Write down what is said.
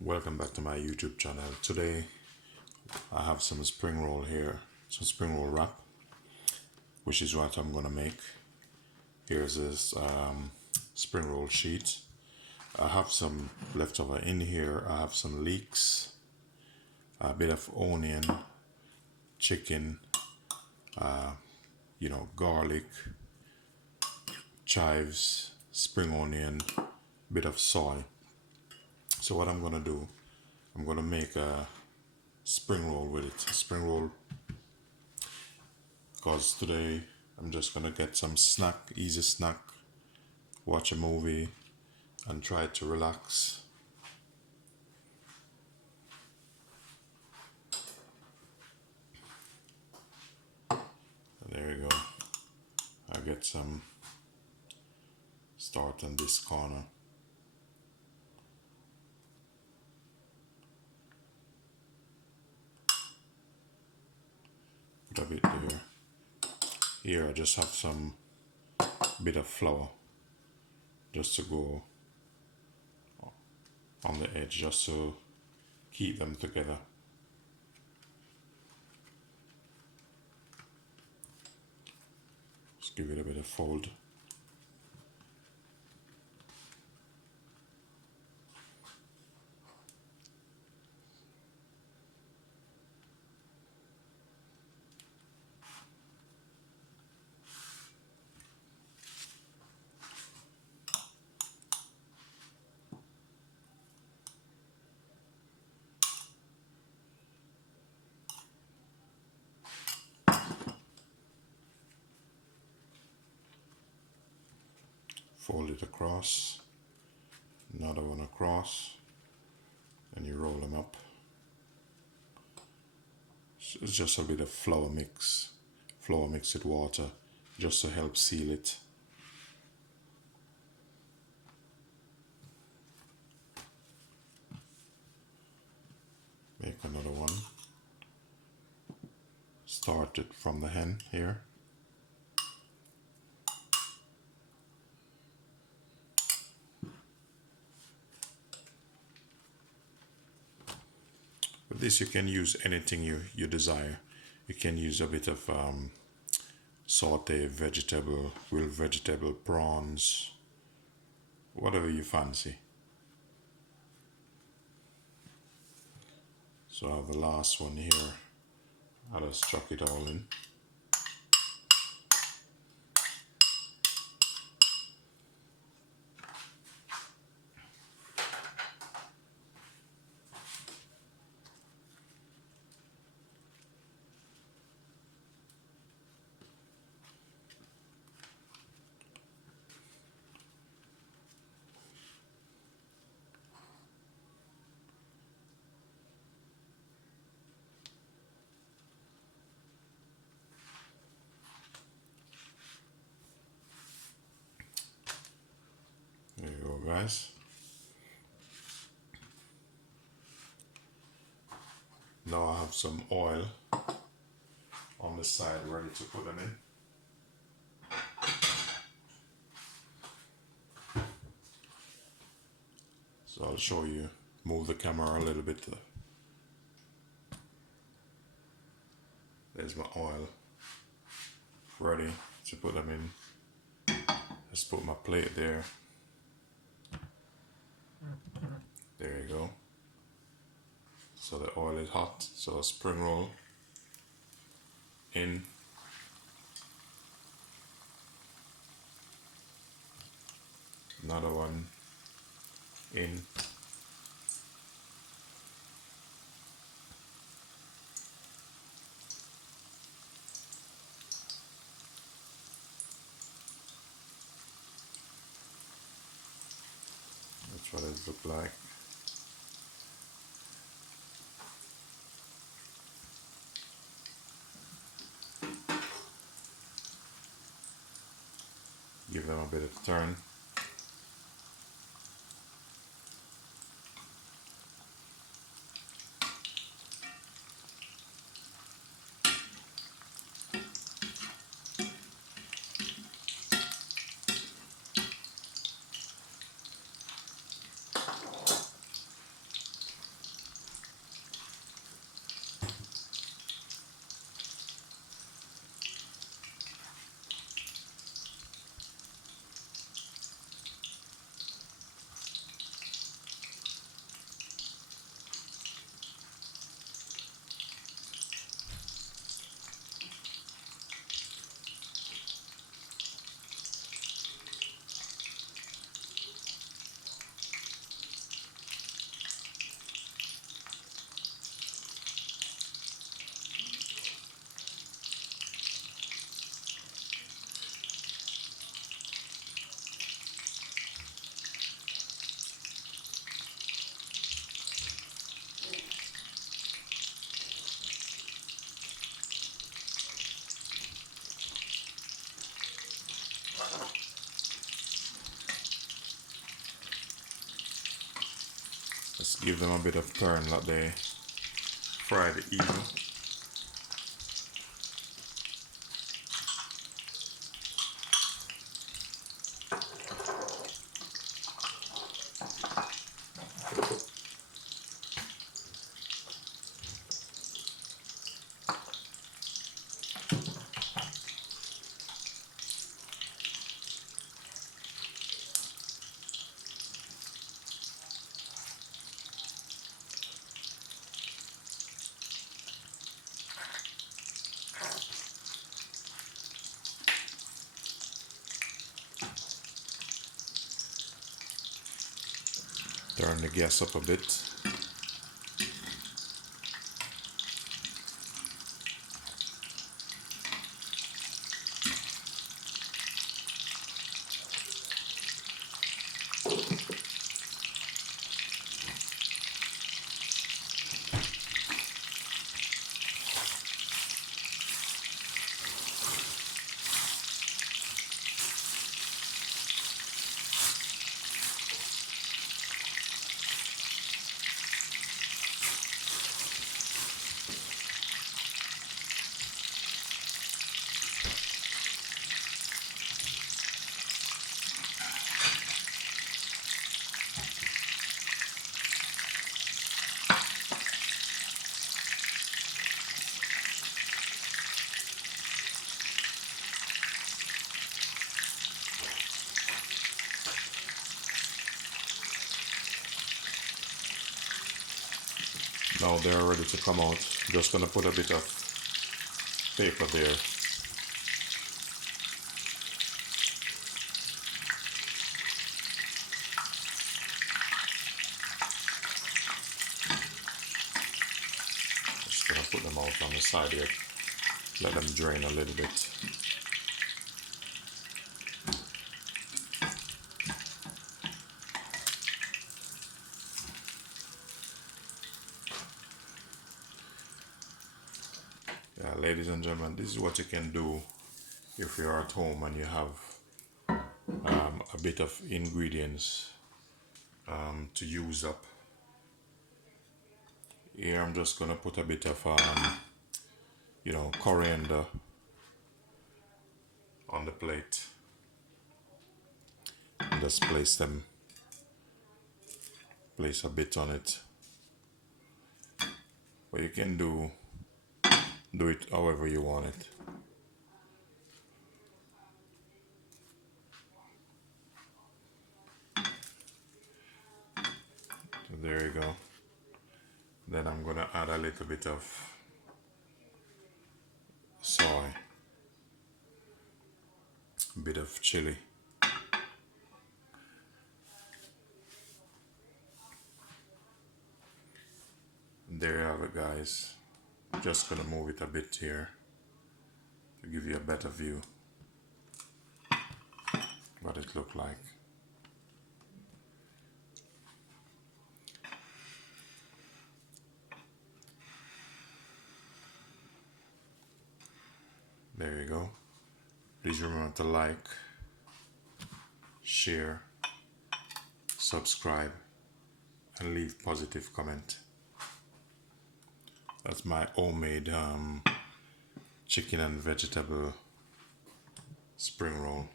Welcome back to my YouTube channel. Today I have some spring roll here, some spring roll wrap, which is what I'm gonna make. Here's this spring roll sheet. I have some leftover in here. I have some leeks, a bit of onion, chicken, garlic, chives, spring onion, bit of soy. So what I'm gonna do, I'm gonna make a spring roll with it. Spring roll, because today I'm just gonna get some snack, easy snack, watch a movie, and try to relax. There you go. I get some start on this corner. Put a bit there. Here I just have some bit of flour just to go on the edge, just to keep them together. Just give it a bit of fold. Fold it across, another one across, and you roll them up. It's just a bit of flour mixed with water, just to help seal it. Make another one. Start it from the hen here. With this you can use anything you desire. You can use a bit of saute vegetable, grilled vegetable, prawns, whatever you fancy. So I have the last one here. I'll just chuck it all in. There you go, guys. Now I have some oil on the side ready to put them in. So I'll show you, move the camera a little bit. There's my oil ready to put them in. Just put my plate there. There you go. So the oil is hot. So a spring roll in. Another one in. That's what it looks like. Give them a bit of turn. Let's give them a bit of turn that they fry the eel. Turn the gas up a bit. Now they're ready to come out. Just gonna put a bit of paper there. Just gonna put them out on the side here. Let them drain a little bit. Yeah, ladies and gentlemen, this is what you can do if you're at home and you have a bit of ingredients to use up. Here I'm just gonna put a bit of coriander on the plate and just place a bit on it. But you can do it however you want it. So there you go. Then I'm gonna add a little bit of soy, a bit of chili. There you have it, guys. Just gonna move it a bit here to give you a better view what it looked like. There you go. Please remember to like, share, subscribe, and leave positive comment. That's my homemade chicken and vegetable spring roll.